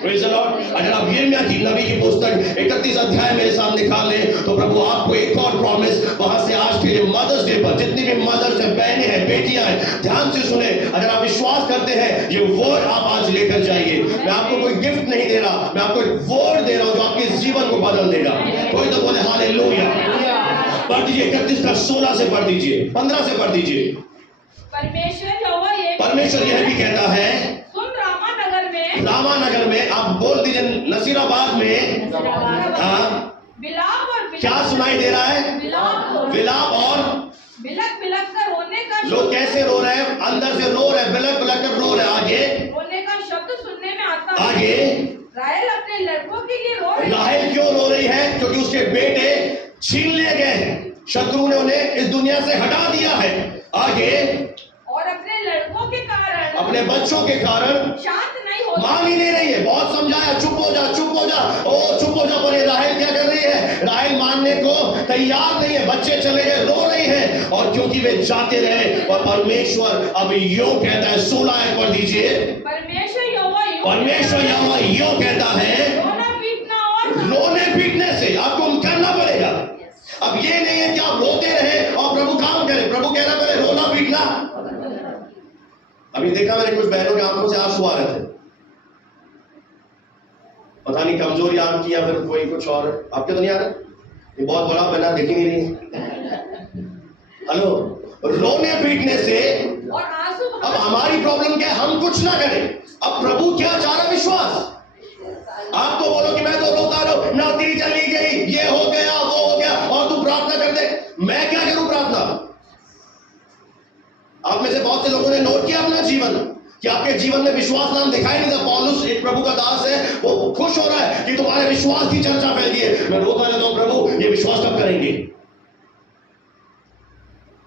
Praise the Lord। अगर आप यिर्मयाह की नबी की पुस्तक 31 अध्याय मेरे सामने निकाल लें तो प्रभु आपको एक और प्रॉमिस वहां से आज के लिए मदर्स डे पर, जितनी भी मदर्स हैं, बहनें हैं, बेटियां हैं, ध्यान से सुने। अगर आप विश्वास करते हैं ये वर्ड आप आज लेकर जाइए। मैं आपको कोई गिफ्ट नहीं दे रहा, मैं आपको एक वर्ड दे रहा हूं जो आपके जीवन को बदल देगा। कोई तो बोले हालेलुया। पढ़ दीजिए 31 का 16 से पढ़ दीजिए, 15 से पढ़ दीजिए। परमेश्वर यह भी कहता है, सुन रामा नगर में आप बोल दीजिए, नसीराबाद में विलाप और क्या सुनाई दे रहा है? विलाप और बिलक बिलक कर रोने का, लोग कैसे रो रहे हैं? अंदर से रो रहे हैं, बिलक बिलक कर रो रहे हैं। आगे रोने का शब्द सुनने में आता है। आगे राहेल अपने लड़कों के लिए रो रही है। राहेल क्यों रो रही है? क्योंकि उसके बेटे छीन लिए गए हैं, शत्रु ने उन्हें इस दुनिया से हटा दिया है। आगे और अपने लड़कों के कारण, अपने बच्चों के कारण शांत नहीं हो, मान ही नहीं रही है। बहुत समझाया, चुप हो जा, चुप हो जा, ओ चुप हो जा, पर राहेल क्या कर रही है? राहेल मानने को तैयार नहीं है। बच्चे चले गए, रो रही है, और क्योंकि वे जाते रहे। और परमेश्वर अब यूं कहता है, 16 पढ़ दीजिए। परमेश्वर यहोवा यूं कहता है, रोने पीटने से आपको करना पड़ेगा। अब ये नहीं है कि आप रोते रहे और प्रभु काम करे। प्रभु कह रहा पहले रोना पीटना। अभी देखा मैंने कुछ बहनों के आंखों से आंसू आ रहे थे, पता नहीं कमजोरी आपकी या फिर कोई कुछ और। आपके तो नहीं आ रहा? ये बहुत बड़ा बना, दिख ही नहीं रही। हेलो, रोने पीटने से। और आंसू। अब हमारी प्रॉब्लम क्या है? हम कुछ ना करें। अब प्रभु क्या चाह रहा? विश्वास। आप तो बोलो कि मैं तो रोता रहा, नौकरी चली गई, ये हो गया, वो हो गया, और तू प्रार्थना कर दे। मैं क्या करूं प्रार्थना? आप में से बहुत से लोगों ने नोट किया अपना जीवन कि आपके जीवन में विश्वास नाम दिखाई नहीं देता। पौलुस एक प्रभु का दास है, वो खुश हो रहा है कि तुम्हारे विश्वास की चर्चा फैल गई है। मैं रोता रहता हूं, प्रभु ये विश्वास कब करेंगे?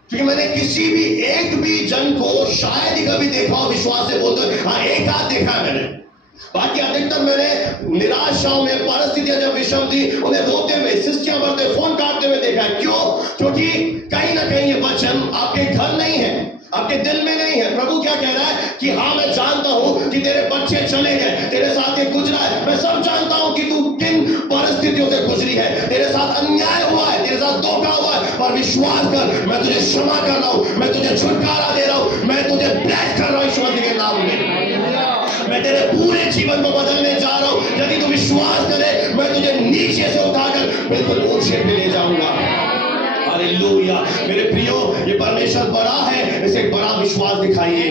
क्योंकि मैंने किसी भी एक भी जन को शायद ही कभी देखा हो विश्वास से बोलते। हाँ, एक हाथ देखा है मैंने, बाकी अधिकतर मैंने निराशाओं में, परिस्थितियां जब विषम थी, उन्हें रोते हुए, सिस्टियां भरते, फोन काटते हुए देखा है। क्यों? क्योंकि कहीं ना कहीं ये वचन आपके घर नहीं है, आपके दिल में नहीं है। प्रभु क्या कह रहा है कि हाँ, मैं जानता हूं कि तेरे बच्चे चले गए, तेरे साथ ये गुजरा है, मैं सब जानता हूं कि तू किन परिस्थितियों से गुजरी है, तेरे साथ अन्याय हुआ है, तेरे साथ धोखा हुआ है, पर विश्वास कर, मैं तुझे क्षमा कर रहा हूं, मैं तुझे छुटकारा दे रहा हूं, मैं तुझे ब्लेस कर रहा हूं यीशु मसीह के नाम में। मैं तेरे पूरे जीवन को बदलने जा रहा हूं। यदि तू विश्वास करे, मैं तुझे नीचे से उठाकर बिल्कुल ऊंचे पे ले जाऊंगा। हालेलुया। मेरे प्रियो, ये परमेश्वर बड़ा है, इसे एक बड़ा विश्वास दिखाइए।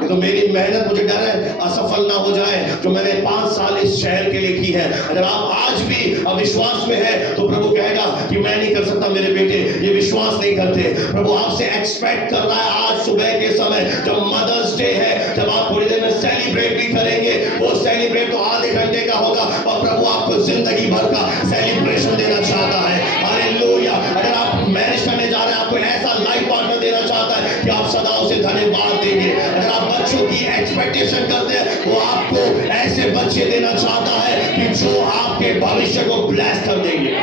तो मेरी मेहनत, मुझे डर है असफल ना हो जाए जो मैंने 5 साल इस शहर के लिए की है। अगर आप आज भी अविश्वास में है तो प्रभु कहेगा कि मैं नहीं कर सकता, मेरे बेटे ये विश्वास नहीं करते। प्रभु आपसे एक्सपेक्ट कर रहा है आज सुबह के समय, जब मदर्स डे है, जब आप थोड़ी देर में सेलिब्रेट भी करेंगे, वो सेलिब्रेट तो आधे घंटे का होगा, और प्रभु आपको जिंदगी भर का सेलिब्रेशन देना चाहता है। हालेलुया। अगर आप मैरिज करने जा रहे हैं, आपको ऐसा लाइफ पार्टनर देना चाहता है कि आप सदा उसे धन्यवाद देंगे। अगर आप बच्चों की एक्सपेक्टेशन करते हैं, वो आपको ऐसे बच्चे देना चाहता है कि जो आपके भविष्य को ब्लेस कर देंगे।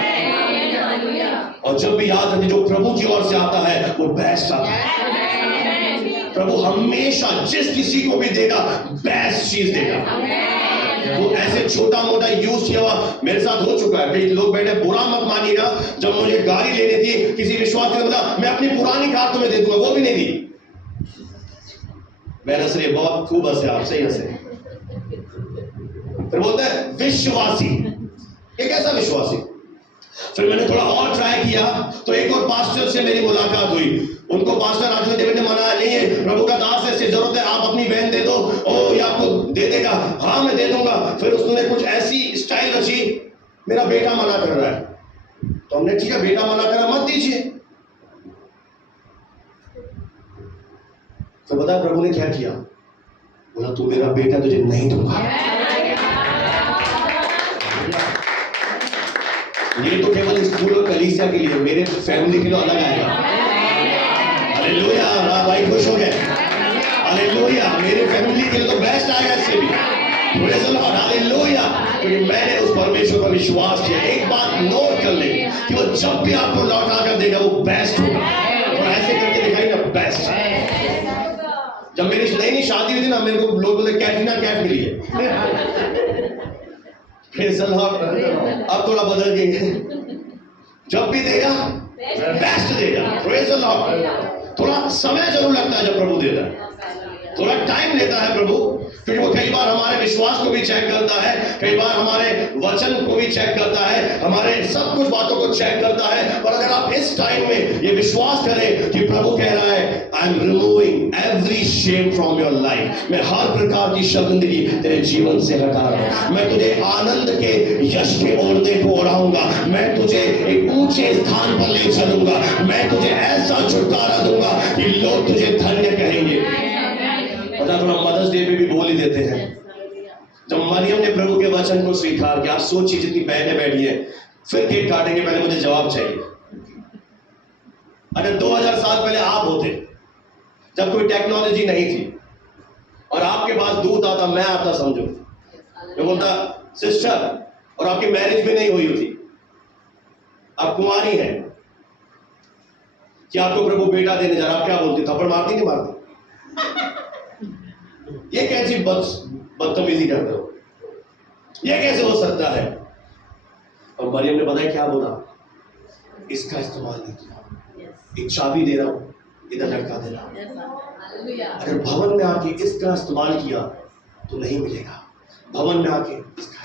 और जब भी याद रखिए, जो प्रभु की ओर से आता है वो बेस्ट आता है। प्रभु हमेशा जिस किसी को भी देगा, बेस्ट चीज देगा। वो ऐसे छोटा मोटा यूज किया हुआ मेरे साथ हो चुका है। कई लोग बैठे, बुरा मत मानिएगा, जब मुझे गाड़ी लेनी थी, किसी विश्वास ने बोला मैं अपनी पुरानी कार तुम्हें दे दूंगा, वो भी नहीं दी। मैं हंस रही, बहुत खूब हंसे आप, सही हंसे। फिर बोलते हैं विश्वासी, ये कैसा विश्वासी? फिर मैंने थोड़ा और ट्राई किया तो एक और पास्टर से मेरी मुलाकात हुई। उनको पास्टर राजू डेविड ने मनाया, नहीं है प्रभु का दास है, इससे जरूरत है, आप अपनी बहन दे दो। ओ, ये आपको दे देगा? हाँ मैं दे दूंगा। फिर उसने कुछ ऐसी स्टाइल रची, मेरा बेटा मना कर रहा है, तो हमने ठीक है, बेटा मना कर रहा, मत दीजिए। तो बता प्रभु ने क्या किया? बोला तू मेरा बेटा, तुझे नहीं दूंगा। ये तो केवल स्कूल और कलीसिया के लिए, मेरे फैमिली के लिए अलग आएगा। हालेलुया। भाई खुश हो गए? हालेलुया। मेरे फैमिली के लिए तो बेस्ट आएगा इससे भी। Praise the lord. हालेलुया। क्योंकि मैंने उस परमेश्वर पर विश्वास किया। एक बात नोट कर ले कि वो जब भी आपको लौटा कर देगा वो बेस्ट होगा। और ऐसे करके दिखाई ना बेस्ट। जब मेरी नई नई शादी हुई थी ना, मेरे को लोग बोले कैटरीना कैफ मिली है। Praise the Lord। अब थोड़ा बदल गई, जब भी देगा बेस्ट देगा। Praise the Lord। थोड़ा समय जरूर लगता है जब प्रभु देता है, थोड़ा टाइम लेता है प्रभु, क्योंकि वो कई बार हमारे विश्वास को भी चेक करता है, कई बार हमारे वचन को भी चेक करता है, हमारे सब कुछ बातों को चेक करता है। पर अगर आप इस टाइम में ये विश्वास करें कि प्रभु कह रहा है, I am removing every shame from your life, मैं हर प्रकार की शर्मिंदगी तेरे जीवन से हटा रहा हूं, मैं तुझे आनंद के यश के ओढ़ने को ओढ़ाऊंगा, मैं तुझे एक ऊंचे स्थान पर ले चलूंगा, मैं तुझे ऐसा छुटकारा दूंगा कि लोग तुझे धन्य कहेंगे। पता, थोड़ा मदर्स डे पे भी बोल ही देते हैं। जब मरियम ने प्रभु के वचन को स्वीकार किया, आप सोचिए जितनी बहनें बैठी हैं, फिर केक काटेंगे, पहले मुझे जवाब चाहिए। अगर 2000 साल पहले आप होते, जब कोई टेक्नोलॉजी नहीं थी और आपके पास दूध आता, मैं आता, समझो मैं बोलता सिस्टर, और आपकी मैरिज भी नहीं हुई थी, आप कुंवारी हैं, कि आपको प्रभु बेटा देने जा रहा, आप क्या बोलते? थप्पड़ मारती नहीं मारती? ये कैसी बदतमीजी करते हो, ये कैसे हो सकता है? और मरियम ने बताया क्या बोला, इसका इस्तेमाल नहीं किया, एक चाबी दे रहा हूं, इधर लटका देना, अगर भवन में आके इसका इस्तेमाल किया तो नहीं मिलेगा, भवन में आके इसका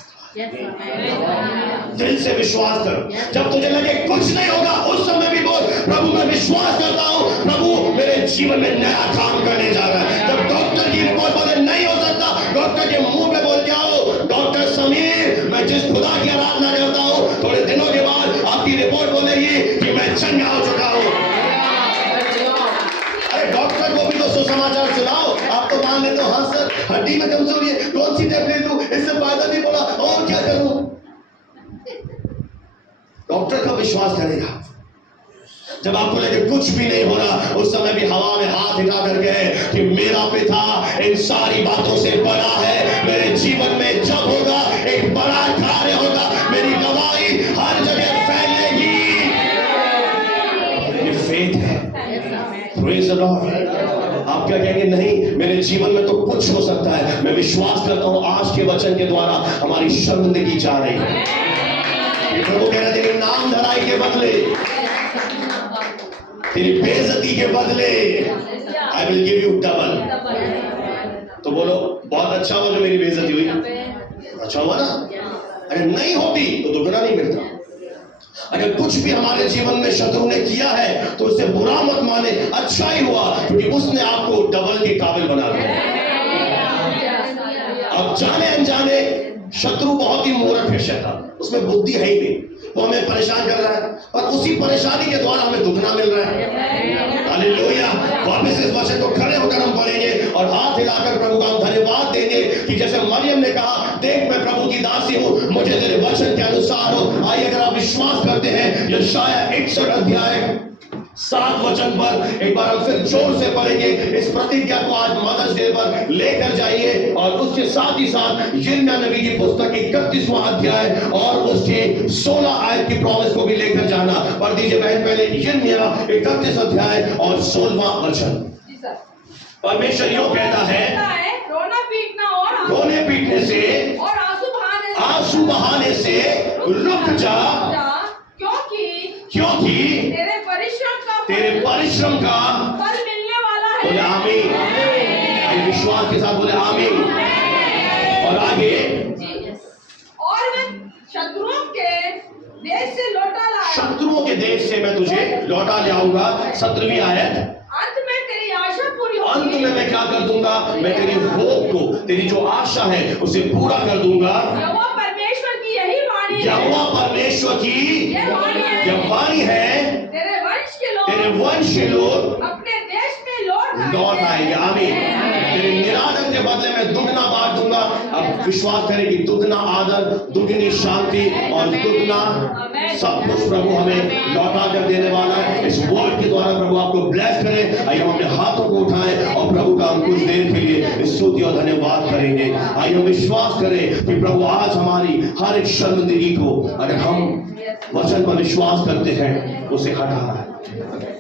दिल से विश्वास कर। जब तुझे लगे कुछ नहीं होगा, उस समय भी बोल, प्रभु मैं विश्वास करता हूं, प्रभु मेरे जीवन में नया काम करने जा रहा है। जब डॉक्टर की रिपोर्ट बोले नहीं हो सकता, डॉक्टर के मुंह पे बोल के आओ, डॉक्टर समीर मैं जिस खुदा की आराधना करता हूं, थोड़े दिनों के बाद आपकी रिपोर्ट बोलेगी कि मैं चंगा हो चुका हूं। अरे डॉक्टर को भी तो सुसमाचार सुनाओ। आप तो मान लेते हो, हाँ सर हड्डी में कमजोरी है, कौन सी टेबलेट लूं, इससे फायदा नहीं पड़ा, और क्या करूं? डॉक्टर का विश्वास करेगा। जब आपको लगे कुछ भी नहीं हो रहा, उस समय भी हवा में हाथ हिला कर गए कि मेरा पिता इन सारी बातों से बड़ा है, मेरे जीवन में जब होगा एक बड़ा कार्य होगा, मेरी गवाही हर जगह फैलेगी। ये फेथ है। Praise the Lord. आप क्या कहेंगे? नहीं, मेरे जीवन में तो कुछ हो सकता है। मैं विश्वास करता हूं आज के वचन के द्वारा हमारी शर्मिंदगी जा रही है। प्रभु कह रहे तेरी नाम धराई के बदले, तेरी बेइज्जती के बदले I will give U double. तो बोलो बहुत अच्छा हुआ जो मेरी बेइज्जती हुई, अच्छा हुआ ना। अगर नहीं होती तो दुगना नहीं मिलता। अगर कुछ भी हमारे जीवन में शत्रु ने किया है तो उससे बुरा मत माने, अच्छा ही हुआ, क्योंकि उसने आपको डबल के काबिल बना दिया। अब जाने अनजाने शत्रु बहुत ही मूर्ख है, शैतान, उसमें बुद्धि है ही नहीं, वो हमें परेशान कर रहा है, और उसी परेशानी के द्वारा हमें दुगना मिल रहा है। हालेलुया। वापस इस वचन को खड़े होकर हम पढ़ेंगे और हाथ हिलाकर प्रभु का हम धन्यवाद देंगे कि जैसे मरियम ने कहा, देख मैं प्रभु की दासी हूं, मुझे तेरे वचन के अनुसार हो। आइए अगर आप विश्वास करते हैं, यशायाह 61 अध्याय 7 वचन पर एक बार हम फिर जोर से पढ़ेंगे। इस प्रतिज्ञा को आज मदर्स डे पर लेकर जाइए, और उसके साथ ही साथ यिर्मयाह नबी की पुस्तक 31वां अध्याय और उसके 16 आयत की प्रॉमिस को भी लेकर जाना। पढ़ दीजिए बहन पहले यिर्मयाह 31 अध्याय और 16वां वचन। परमेश्वर यूं कहता है, रोना पीटना और रोने पीटने से और आंसू बहाने से रुक जा, क्योंकि तेरे परिश्रम का फल मिलने वाला है। बोले आमीन। विश्वास के साथ बोले आमीन। और आगे, और मैं शत्रुओं के देश से लौटा लाया, शत्रुओं के देश से मैं तुझे लौटा ले आऊंगा। 17वीं आयत, अंत में तेरी आशा पूरी होगी। अंत में मैं क्या कर दूंगा? मैं तेरी होप को, तेरी जो आशा है उसे पूरा कर दूंगा। यहोवा परमेश्वर की यही वाणी है, यहोवा परमेश्वर की यह वाणी है, तेरे वंश के लोग अपने देश में लौट आएंगे। आमीन। तेरे निरादर के बदले में दुगना बांट दूंगा। अब विश्वास करें कि दुगना आदर, दुगनी शांति और दुगना सब कुछ प्रभु हमें लौटा कर देने वाला है। इस वर्ड के द्वारा प्रभु आपको ब्लेस करें। आइए हम अपने हाथों को उठाएं और प्रभु का हम कुछ देर के लिए स्तुति और धन्यवाद करेंगे। आइए हम विश्वास करें कि प्रभु आज हमारी हर एक शर्मिंदगी को, अगर हम वचन पर विश्वास करते हैं, उसे हटा रहा है।